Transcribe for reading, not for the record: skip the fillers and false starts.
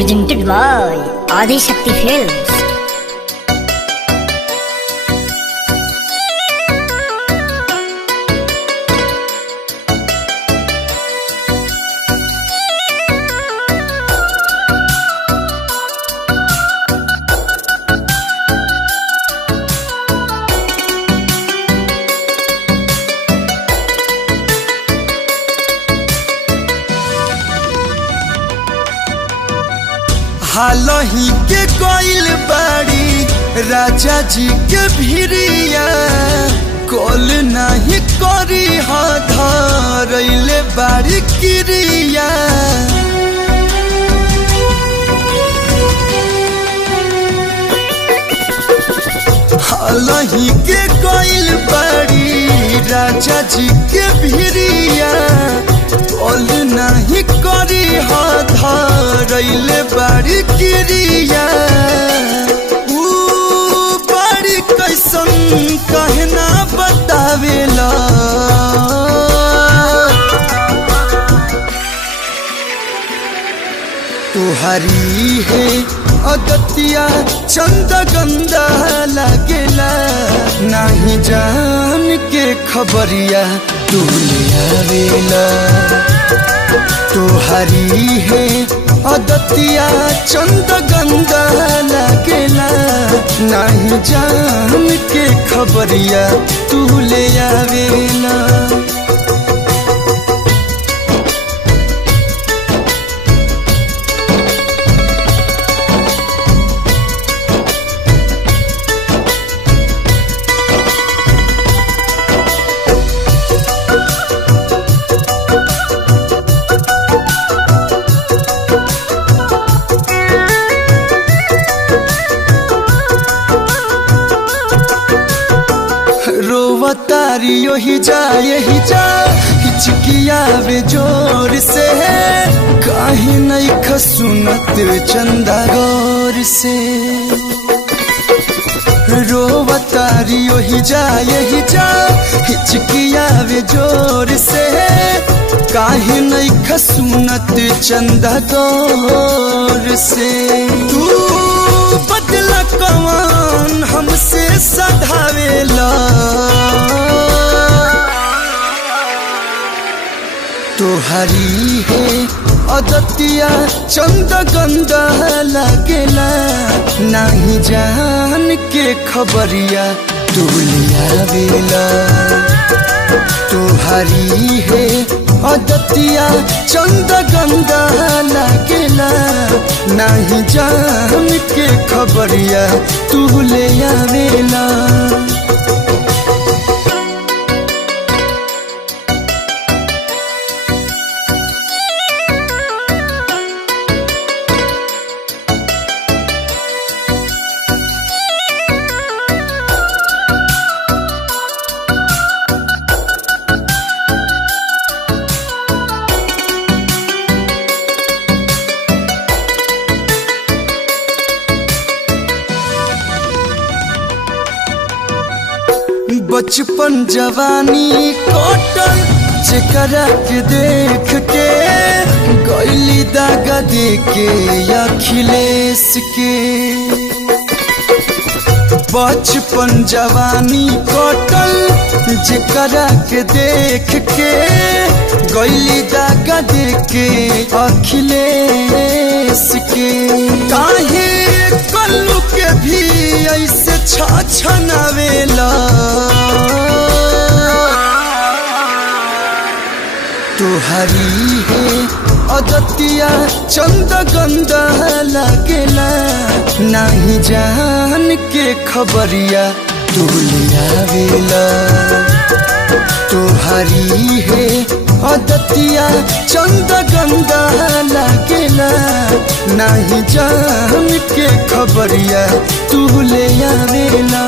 presented by Adi Shakti Films. हालही के कोइल बाड़ी राजा जी के भिरिया कॉल नहीं करी धरैले बाड़ी क्रिया। हालही के कोइल बाड़ी राजा जी के भिरिया कॉल नहीं करी धरैले बाड़ी क्रिया। बाड़ी कैसन कहना बतावेला तुहारी है अगतिया चंद गंदा लगेला नहीं जान के खबरिया तू ले आवेला। तुहारी है अदतिया चंद गंदा लगेला नहीं जान के खबरिया तू ले आवेला। रोवतारी यही जा हिचकिया वे जोर से काहे नहीं खसुनत चंदा गौर से। रोवतारी यही जा हिचकिया वे जोर से काहे नहीं खसुनत चंदा गौर से। तू बदला कौन हमसे सधावेला तुहारी है अदतिया चंद गंदा लगेला नहीं जान के खबरिया तू लियावेला। तुहारी है अदतिया चंद गंदा लगेला नहीं जान के खबरिया तू ले आवेला। बचपन जवानी कटल जेकरा के देख के गइली दागा दे के अखिलेश के। बचपन जवानी कटल जेकरा के देख के गइली दागा दे के अखिलेश के। काहे कल्लू के भी ऐसे छछनावेला तुहारी है अदतिया चंद गंदा लगेला नहीं जान के खबरिया तू ले आवेला। तुहारी है अदतिया चंद गंदा लगेला नहीं जान के खबरिया तू ले आवेला।